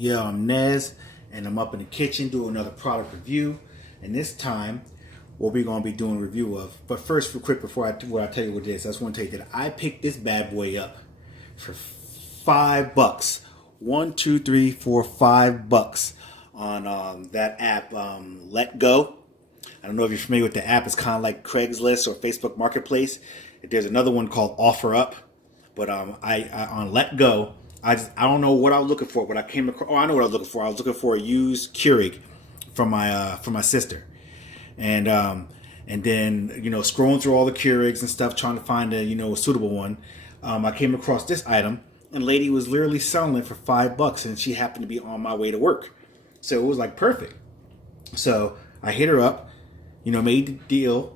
Yeah, I'm Nez, and I'm up in the kitchen doing another product review. And this time, what we're going to be doing a review of. But first, real quick, before I tell you what it is, I just want to tell you that I picked this bad boy up for $5. 1, 2, 3, 4, $5 on that app, Let Go. I don't know if you're familiar with the app. It's kind of like Craigslist or Facebook Marketplace. There's another one called Offer Up, but I on Let Go. I don't know what I was looking for, but I came across. Oh, I know what I was looking for. I was looking for a used Keurig from my sister, and then scrolling through all the Keurigs and stuff, trying to find a suitable one. I came across this item, and the lady was literally selling it for $5, and she happened to be on my way to work, so it was like perfect. So I hit her up, made the deal.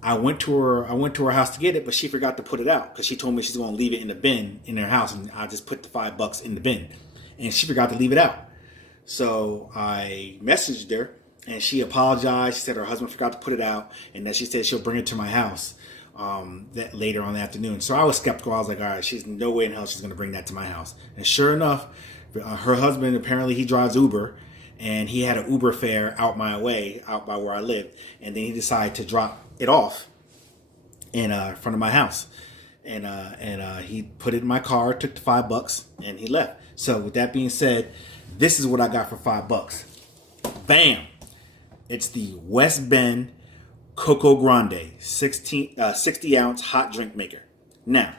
I went to her house to get it, but she forgot to put it out because she told me she's going to leave it in the bin in her house, and I just put the $5 in the bin, and she forgot to leave it out. So I messaged her, and she apologized. She said her husband forgot to put it out, and that she said she'll bring it to my house that later on the afternoon. So I was skeptical. I was like, all right, she's no way in hell she's going to bring that to my house. And sure enough, her husband, apparently he drives Uber, and he had an Uber fare out my way, out by where I lived, and then he decided to drop it off in front of my house, and he put it in my car, took the $5, and he left. So with that being said, this is what I got for $5. Bam! It's the West Bend Coco Grande 60 ounce hot drink maker. Now,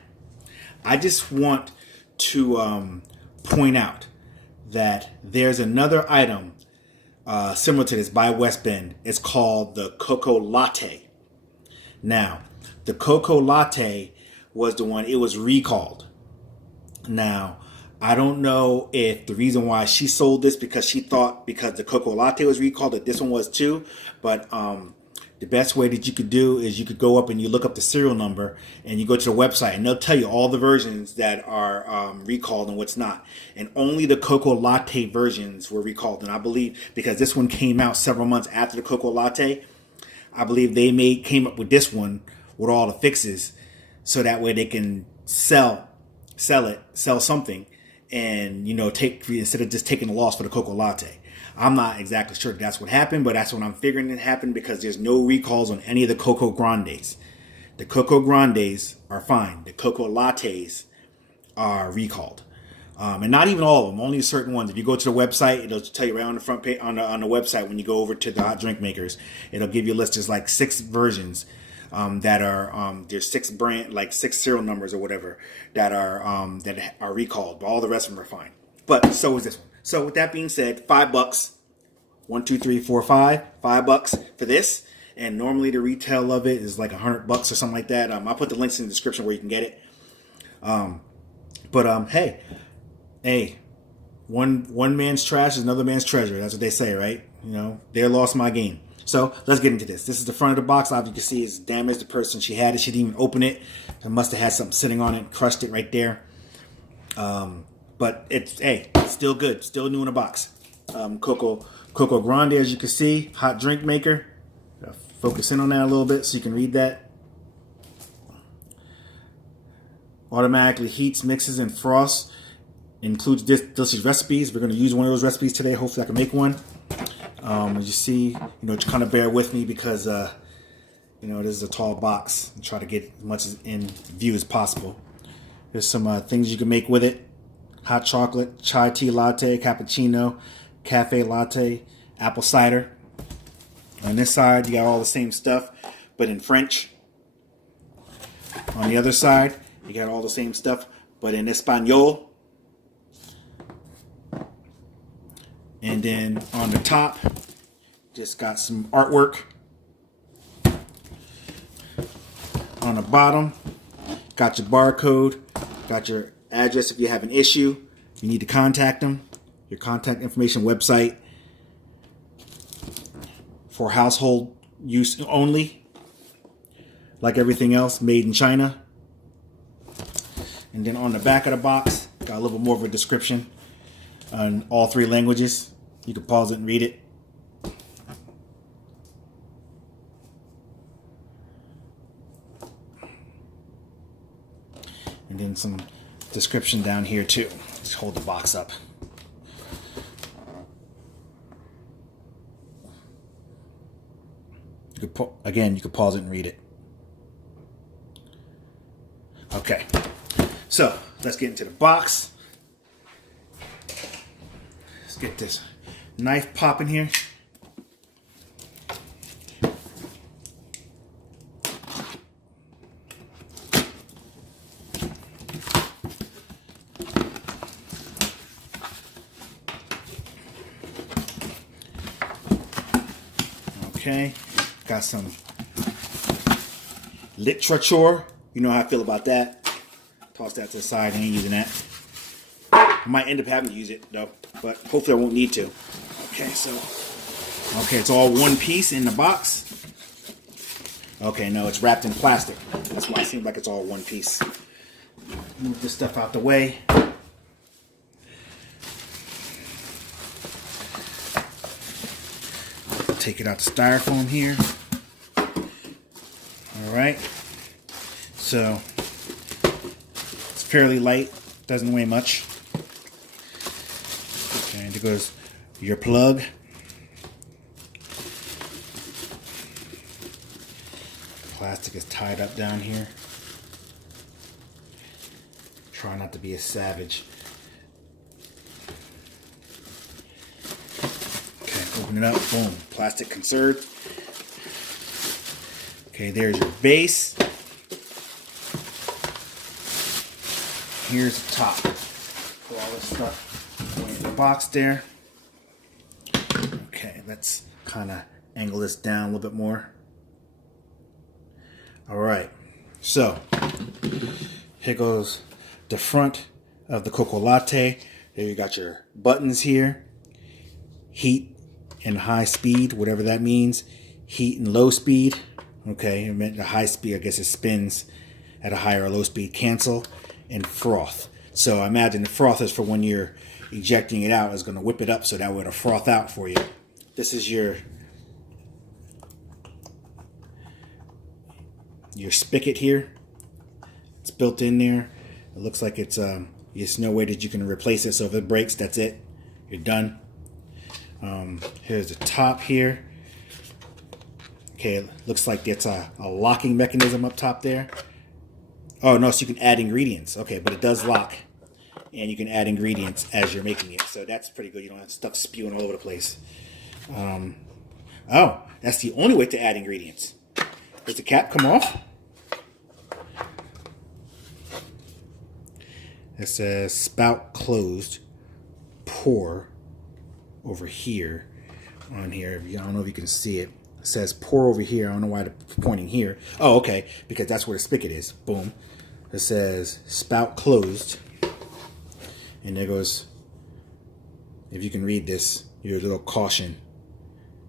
I just want to point out that there's another item similar to this by West Bend. It's called the Coco Latte. Now, the Coco Latte was the one, it was recalled. Now, I don't know if the reason why she sold this because she thought because the Coco Latte was recalled that this one was too, but the best way that you could do is you could go up and you look up the serial number and you go to the website and they'll tell you all the versions that are recalled and what's not. And only the Coco Latte versions were recalled. And I believe because this one came out several months after the Coco Latte, I believe they came up with this one with all the fixes so that way they can sell something and, take instead of just taking the loss for the Coco Latte. I'm not exactly sure that's what happened, but that's what I'm figuring it happened because there's no recalls on any of the Coco Grandes. The Coco Grandes are fine. The Coco Lattes are recalled. And not even all of them, only certain ones. If you go to the website, it'll tell you right on the front page, on the website, when you go over to the hot drink makers, it'll give you a list. There's like 6 versions that are, there's 6 serial numbers or whatever that are recalled, but all the rest of them are fine. But so is this one. So with that being said, $5. 1, 2, 3, 4, 5. $5 for this. And normally the retail of it is like $100 or something like that. I'll put the links in the description where you can get it. Hey, one man's trash is another man's treasure. That's what they say, right? They lost my game. So let's get into this. This is the front of the box. Obviously, you can see it's damaged. The person, she had it. She didn't even open it. It must have had something sitting on it, crushed it right there. But it's still good, still new in a box. Coco Grande, as you can see, hot drink maker. Focus in on that a little bit so you can read that. Automatically heats, mixes, and frosts. Includes delicious recipes. We're going to use one of those recipes today. Hopefully I can make one. As you see, just kind of bear with me because, this is a tall box. And try to get as much in view as possible. There's some things you can make with it. Hot chocolate, chai tea latte, cappuccino, cafe latte, apple cider. On this side, you got all the same stuff, but in French. On the other side, you got all the same stuff, but in Espanol. And then on the top, just got some artwork. On the bottom, got your barcode, got your address if you have an issue. You need to contact them. Your contact information, website for household use only. Like everything else, made in China. And then on the back of the box, got a little bit more of a description in all 3 languages. You can pause it and read it. And then some description down here too. Just hold the box up. Again, you could pause it and read it. Okay, so let's get into the box. Let's get this knife popping here. Okay, got some literature. You know how I feel about that. Toss that to the side. I ain't using that. I might end up having to use it though, but hopefully I won't need to. Okay, so it's all one piece in the box. Okay, no, it's wrapped in plastic. That's why it seems like it's all one piece. Move this stuff out the way. Take it out the styrofoam here. All right. So it's fairly light, doesn't weigh much. Okay, and there goes your plug. Plastic is tied up down here. Try not to be a savage. Okay, open it up. Boom. Plastic conserved. Okay, there's your base. Here's the top. Put all this stuff away in the box there. Okay, let's kind of angle this down a little bit more. All right, so here goes the front of the Cocoa Latte. There you got your buttons here. Heat and high speed, whatever that means. Heat and low speed. Okay, I meant the high speed, I guess it spins at a higher or low speed. Cancel. And froth. So I imagine the froth is for when you're ejecting it out. It's going to whip it up so that way it'll froth out for you. This is your spigot here. It's built in there. It looks like there's no way that you can replace it. So if it breaks, that's it. You're done. Here's the top here. Okay, it looks like it's a locking mechanism up top there. Oh, no, so you can add ingredients. Okay, but it does lock. And you can add ingredients as you're making it. So that's pretty good. You don't have stuff spewing all over the place. Oh, that's the only way to add ingredients. Does the cap come off? It says spout closed. Pour over here. On here. I don't know if you can see it. It says pour over here. I don't know why it's pointing here. Oh, okay. Because that's where the spigot is. Boom. It says spout closed. And there goes, if you can read this, your little caution.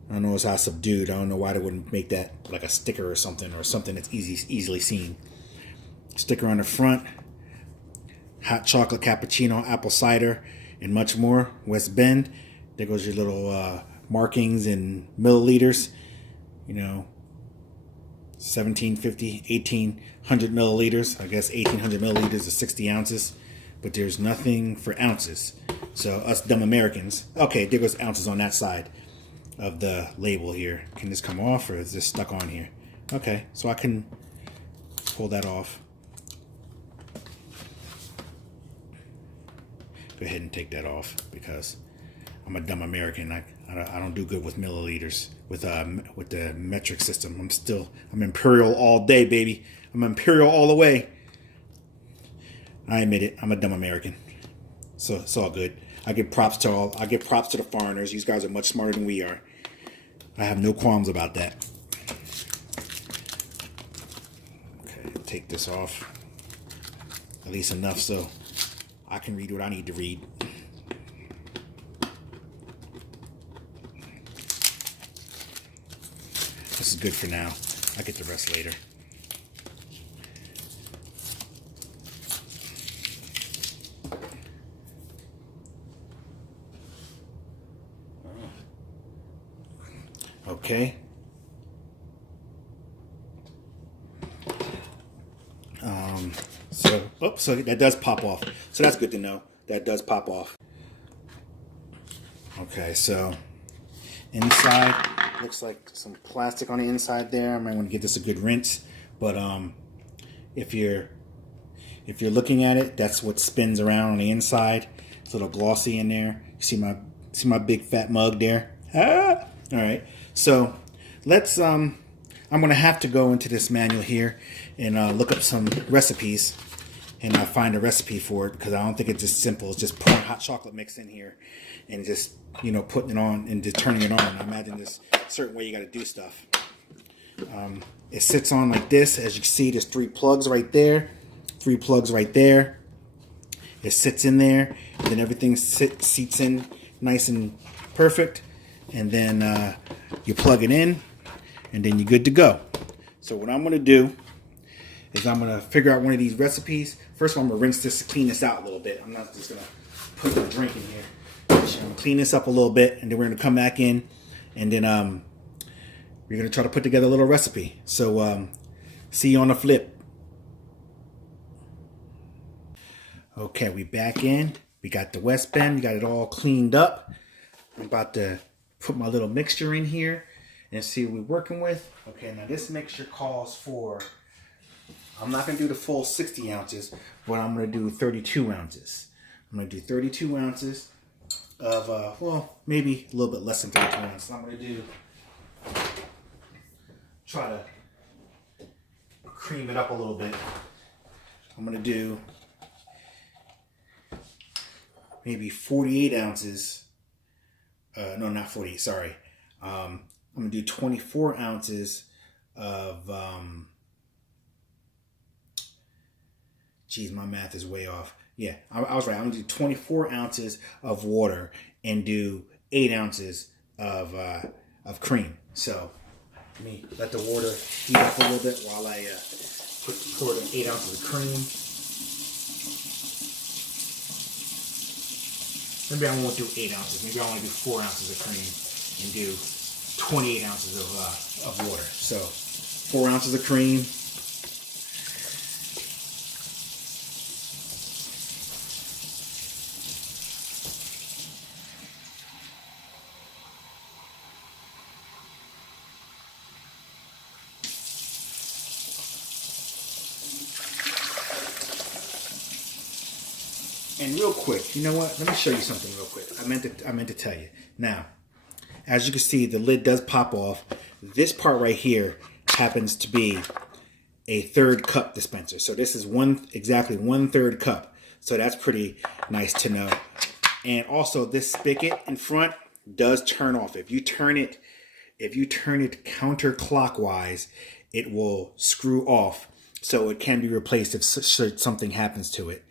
I don't know how subdued. I don't know why they wouldn't make that like a sticker or something that's easily seen. Sticker on the front. Hot chocolate cappuccino, apple cider, and much more. West Bend. There goes your little markings in milliliters. You know, 1750, 1800 milliliters. I guess 1800 milliliters is 60 ounces. But there's nothing for ounces. So us dumb Americans. Okay, there goes ounces on that side of the label here. Can this come off or is this stuck on here? Okay, so I can pull that off. Go ahead and take that off because I'm a dumb American. I don't do good with milliliters with the metric system. I'm imperial all day, baby. I'm imperial all the way. I admit it. I'm a dumb American. So it's all good. I give props to the foreigners. These guys are much smarter than we are. I have no qualms about that. Okay, take this off. At least enough so I can read what I need to read. This is good for now. I'll get the rest later. Okay. So that does pop off. So that's good to know. That does pop off. Okay, so inside Looks like some plastic on the inside there. I might want to give this a good rinse. But if you're looking at it, that's what spins around on the inside. It's a little glossy in there. You see my big fat mug there? Ah! All right. So let's I'm gonna have to go into this manual here and look up some recipes and find a recipe for it, because I don't think it's as simple as just pouring hot chocolate mix in here and just, you know, putting it on and just turning it on. I imagine there's a certain way you got to do stuff. It sits on like this. As you can see, there's 3 plugs right there, 3 plugs right there. It sits in there, and then everything seats in nice and perfect. And then you plug it in, and then you're good to go. So what I'm going to do is I'm going to figure out one of these recipes. First of all, I'm going to rinse this to clean this out a little bit. I'm not just going to put my drink in here. I'm going to clean this up a little bit, and then we're going to come back in, and then we're going to try to put together a little recipe. So see you on the flip. Okay, we back in. We got the West Bend. We got it all cleaned up. I'm about to put my little mixture in here and see what we're working with. Okay, now this mixture calls for, I'm not going to do the full 60 ounces, but I'm going to do 32 ounces. I'm going to do 32 ounces of, well, maybe a little bit less than 32 ounces. I'm going to try to cream it up a little bit. I'm going to do maybe 48 ounces. No, not 48, sorry. I'm going to do 24 ounces of, geez, my math is way off. Yeah, I was right. I'm going to do 24 ounces of water and do 8 ounces of cream. So let me let the water heat up a little bit while I pour the 8 ounces of cream. Maybe I won't do 8 ounces. Maybe I want to do 4 ounces of cream and do 28 ounces of water. So 4 ounces of cream. And real quick, you know what? Let me show you something real quick. I meant to tell you. Now, as you can see, the lid does pop off. This part right here happens to be a 1/3 cup dispenser. So this is exactly 1/3 cup. So that's pretty nice to know. And also this spigot in front does turn off. If you turn it counterclockwise, it will screw off. So it can be replaced if something happens to it.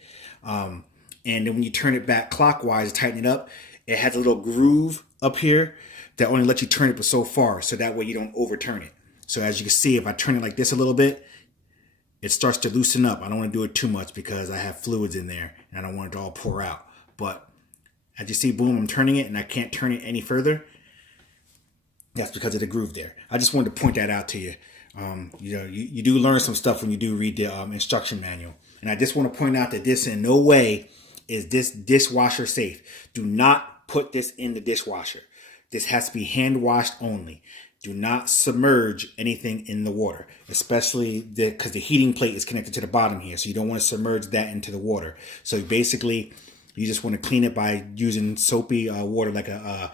And then when you turn it back clockwise, tighten it up, it has a little groove up here that only lets you turn it but so far, so that way you don't overturn it. So as you can see, if I turn it like this a little bit, it starts to loosen up. I don't want to do it too much because I have fluids in there and I don't want it to all pour out. But as you see, boom, I'm turning it and I can't turn it any further. That's because of the groove there. I just wanted to point that out to you. You know, you do learn some stuff when you do read the instruction manual. And I just want to point out that this in no way is this dishwasher safe. Do not put this in the dishwasher. This has to be hand washed only. Do not submerge anything in the water, especially because the heating plate is connected to the bottom here. So you don't want to submerge that into the water. So basically, you just want to clean it by using soapy water, like a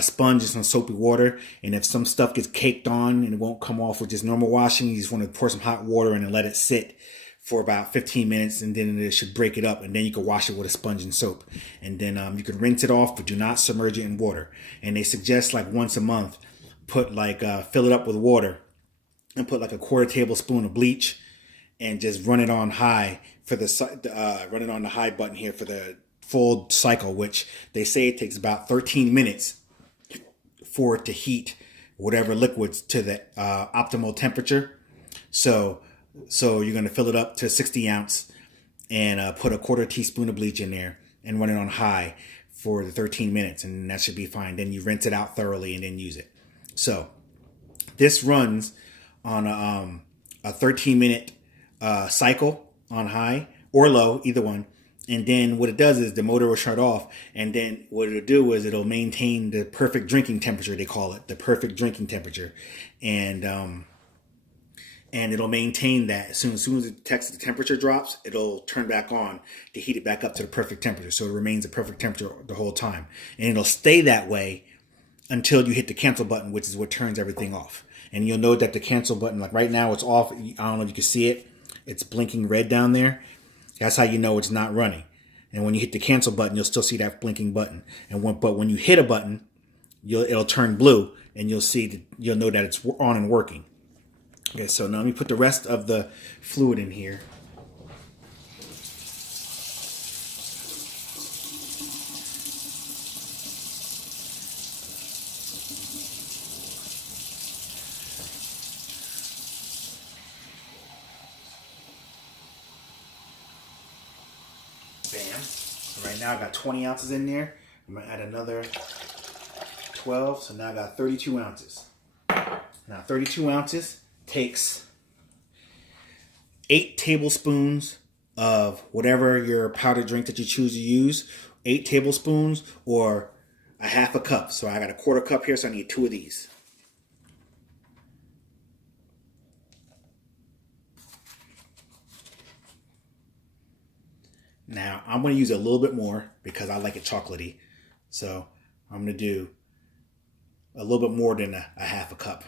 sponge and some soapy water. And if some stuff gets caked on and it won't come off with just normal washing, you just want to pour some hot water in and let it sit for about 15 minutes, and then it should break it up, and then you can wash it with a sponge and soap. And then you can rinse it off, but do not submerge it in water. And they suggest like once a month, put like fill it up with water and put like a 1/4 tablespoon of bleach and just run it on high for run it on the high button here for the full cycle, which they say it takes about 13 minutes for it to heat whatever liquids to the optimal temperature. So you're going to fill it up to 60 ounce and put a 1/4 teaspoon of bleach in there and run it on high for the 13 minutes. And that should be fine. Then you rinse it out thoroughly and then use it. So this runs on a 13-minute cycle on high or low, either one. And then what it does is the motor will shut off, and then what it'll do is it'll maintain the perfect drinking temperature. They call it the perfect drinking temperature, and it'll maintain that. As soon as it detects the temperature drops, it'll turn back on to heat it back up to the perfect temperature. So it remains the perfect temperature the whole time, and it'll stay that way until you hit the cancel button, which is what turns everything off. And you'll note that the cancel button, like right now, it's off. I don't know if you can see it. It's blinking red down there. That's how you know it's not running. And when you hit the cancel button, you'll still see that blinking button. But when you hit a button, it'll turn blue, and you'll know that it's on and working. Okay, so now let me put the rest of the fluid in here. Bam. So right now I got 20 ounces in there. I'm going to add another 12. So now I got 32 ounces. Now 32 ounces takes 8 tablespoons of whatever your powdered drink that you choose to use. 8 tablespoons or a half a cup. So I got a quarter cup here, so I need 2 of these. Now, I'm going to use a little bit more because I like it chocolatey. So, I'm going to do a little bit more than a half a cup.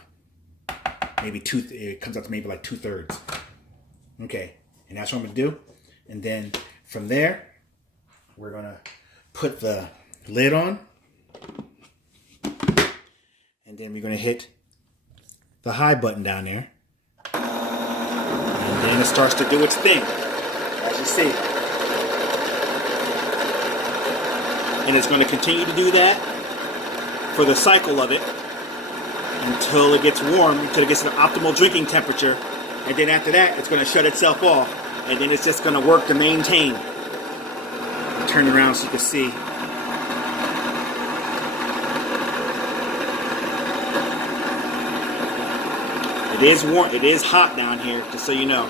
Maybe it comes out to maybe like 2/3. Okay, and that's what I'm going to do. And then from there, we're going to put the lid on. And then we're going to hit the high button down there. And then it starts to do its thing, as you see. And it's going to continue to do that for the cycle of it until it gets warm, until it gets to the optimal drinking temperature. And then after that, it's going to shut itself off. And then it's just going to work to maintain. I'll turn it around so you can see. It is warm. It is hot down here, just so you know.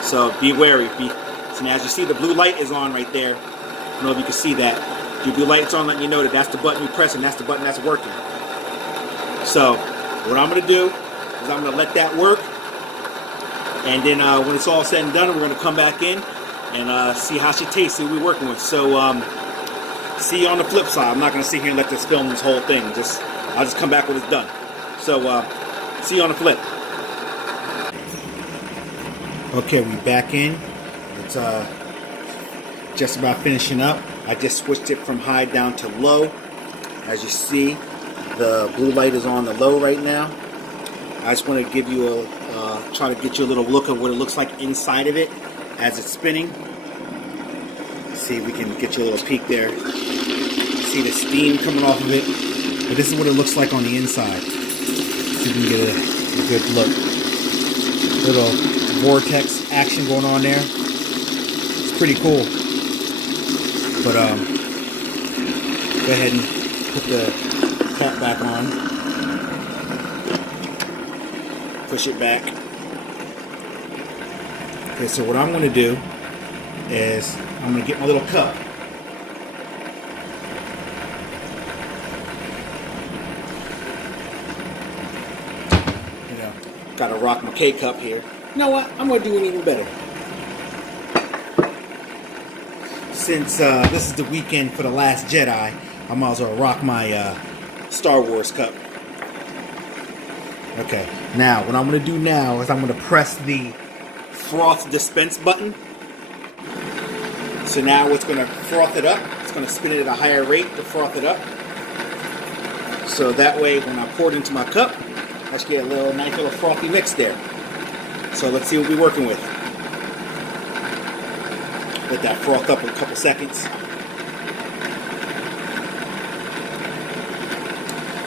So be wary. So now as you see, the blue light is on right there. I don't know if you can see that. The blue light's on, letting you know that that's the button you press and that's the button that's working. So what I'm going to do is I'm going to let that work. And then when it's all said and done, we're going to come back in and see how she tastes, see what we're working with. So see you on the flip side. I'm not going to sit here and let this film this whole thing. I'll just come back when it's done. So see you on the flip. Okay, we back in. It's just about finishing up. I just switched it from high down to low. As you see, the blue light is on the low right now. I just want to give you try to get you a little look at what it looks like inside of it as it's spinning. See if we can get you a little peek there. See the steam coming off of it. But this is what it looks like on the inside. See if we can get a good look. Little vortex action going on there. It's pretty cool. But go ahead and put the cap back on. Push it back. Okay, so what I'm going to do is I'm going to get my little cup. You know, got a rock my K-cup here. You know what? I'm going to do it even better. Since this is the weekend for The Last Jedi, I might as well rock my Star Wars cup. Okay, now what I'm going to do now is I'm going to press the froth dispense button. So now it's going to froth it up. It's going to spin it at a higher rate to froth it up. So that way when I pour it into my cup, I should get a nice little frothy mix there. So let's see what we're working with. Let that froth up in a couple seconds.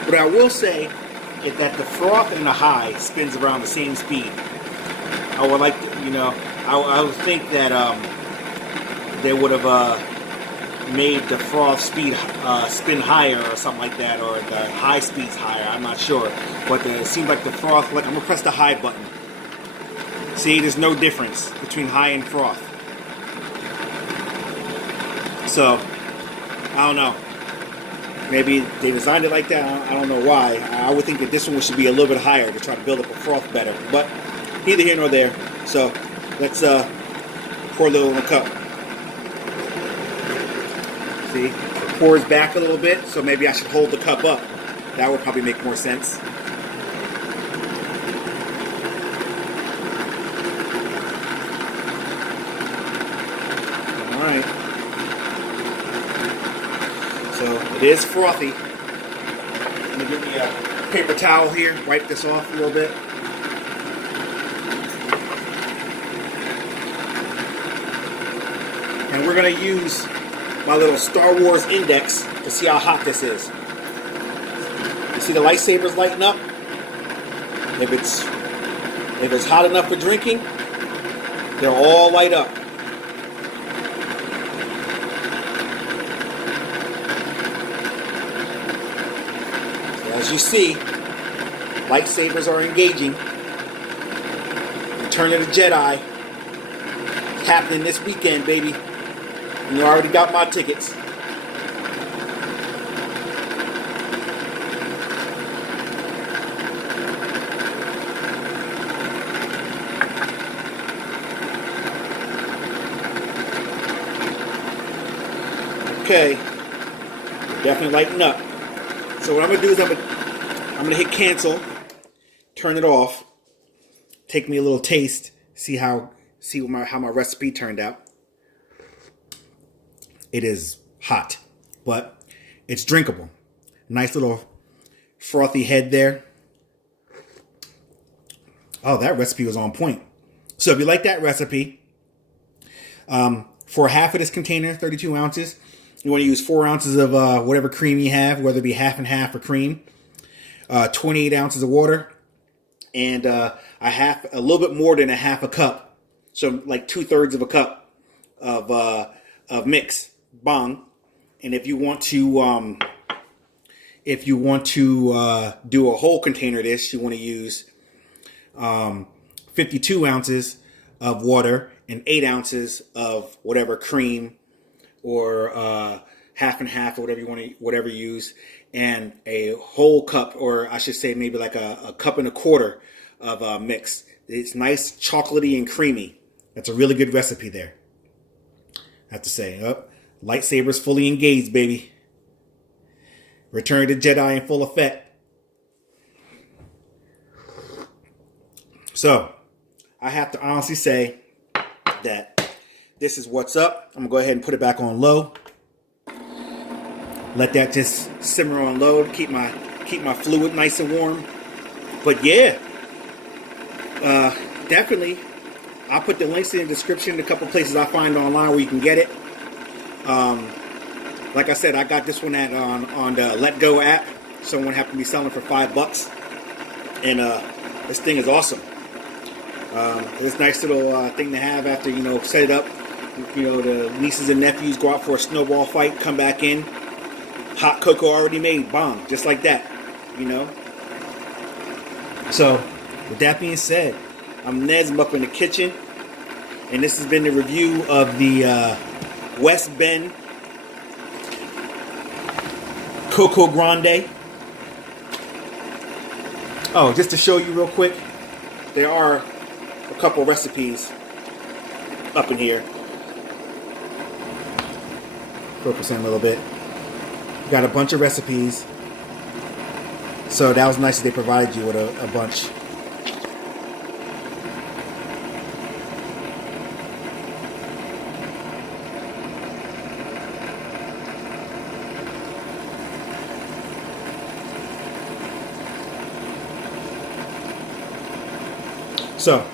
What I will say is that the froth and the high spins around the same speed. I would like to, I would think that they would have made the froth speed spin higher or something like that, or the high speeds higher. I'm not sure, but it seems like the froth. Like I'm gonna press the high button. See, there's no difference between high and froth. So, I don't know. Maybe they designed it like that. I don't know why. I would think that this one should be a little bit higher to try to build up a froth better. But neither here nor there. So let's pour a little in a cup. See, it pours back a little bit. So maybe I should hold the cup up. That would probably make more sense. All right. So it is frothy. Let me get me a paper towel here, wipe this off a little bit. And we're going to use my little Star Wars index to see how hot this is. You see the lightsabers lighting up? If it's hot enough for drinking, they'll all light up. As you see, lightsabers are engaging. Return of the Jedi. It's happening this weekend, baby. And you already got my tickets. Okay. Definitely lighten up. So what I'm going to do is I'm going to hit cancel, turn it off, take me a little taste, see how my recipe turned out. It is hot, but it's drinkable. Nice little frothy head there. Oh, that recipe was on point. So if you like that recipe, for half of this container, 32 ounces, you want to use 4 ounces of whatever cream you have, whether it be half and half or cream. 28 ounces of water, and a little bit more than a half a cup, so like 2/3 of a cup of mix bang. And if you want to do a whole container of this, you want to use 52 ounces of water and 8 ounces of whatever cream or half and half, or whatever you use, and a whole cup, or I should say maybe like a cup and a quarter of mix. It's nice, chocolatey, and creamy. That's a really good recipe there, I have to say. Lightsabers fully engaged, baby. Return of the Jedi in full effect. So, I have to honestly say that this is what's up. I'm going to go ahead and put it back on low. Let that just simmer on low. Keep my fluid nice and warm. But yeah, definitely. I'll put the links in the description. A couple places I find online where you can get it. Like I said, I got this one on the Let Go app. Someone happened to be selling for $5, and this thing is awesome. It's a nice little thing to have after set it up. The nieces and nephews go out for a snowball fight, come back in. Hot cocoa already made, bomb, just like that, So, with that being said, I'm Nez. I'm up in the kitchen, and this has been the review of the West Bend Cocoa Grande. Oh, just to show you real quick, there are a couple recipes up in here. Focus in a little bit. Got a bunch of recipes, so that was nice that they provided you with a bunch. So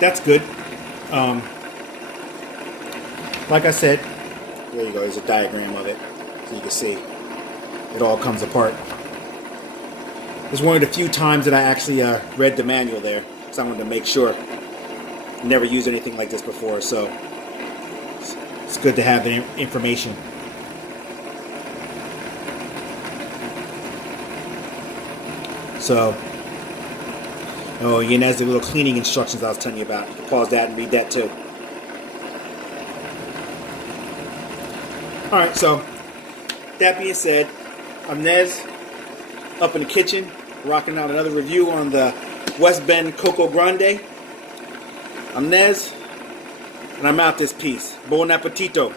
that's good. Like I said, there you go. There's a diagram of it. So you can see it all comes apart. It's one of the few times that I actually read the manual there, so I wanted to make sure. Never used anything like this before, so it's good to have the information. So, again, that's the little cleaning instructions I was telling you about. You can pause that and read that too. All right, so that being said, I'm Nez, up in the kitchen, rocking out another review on the West Bend Coco Grande. I'm Nez, and I'm out this piece. Bon appetito.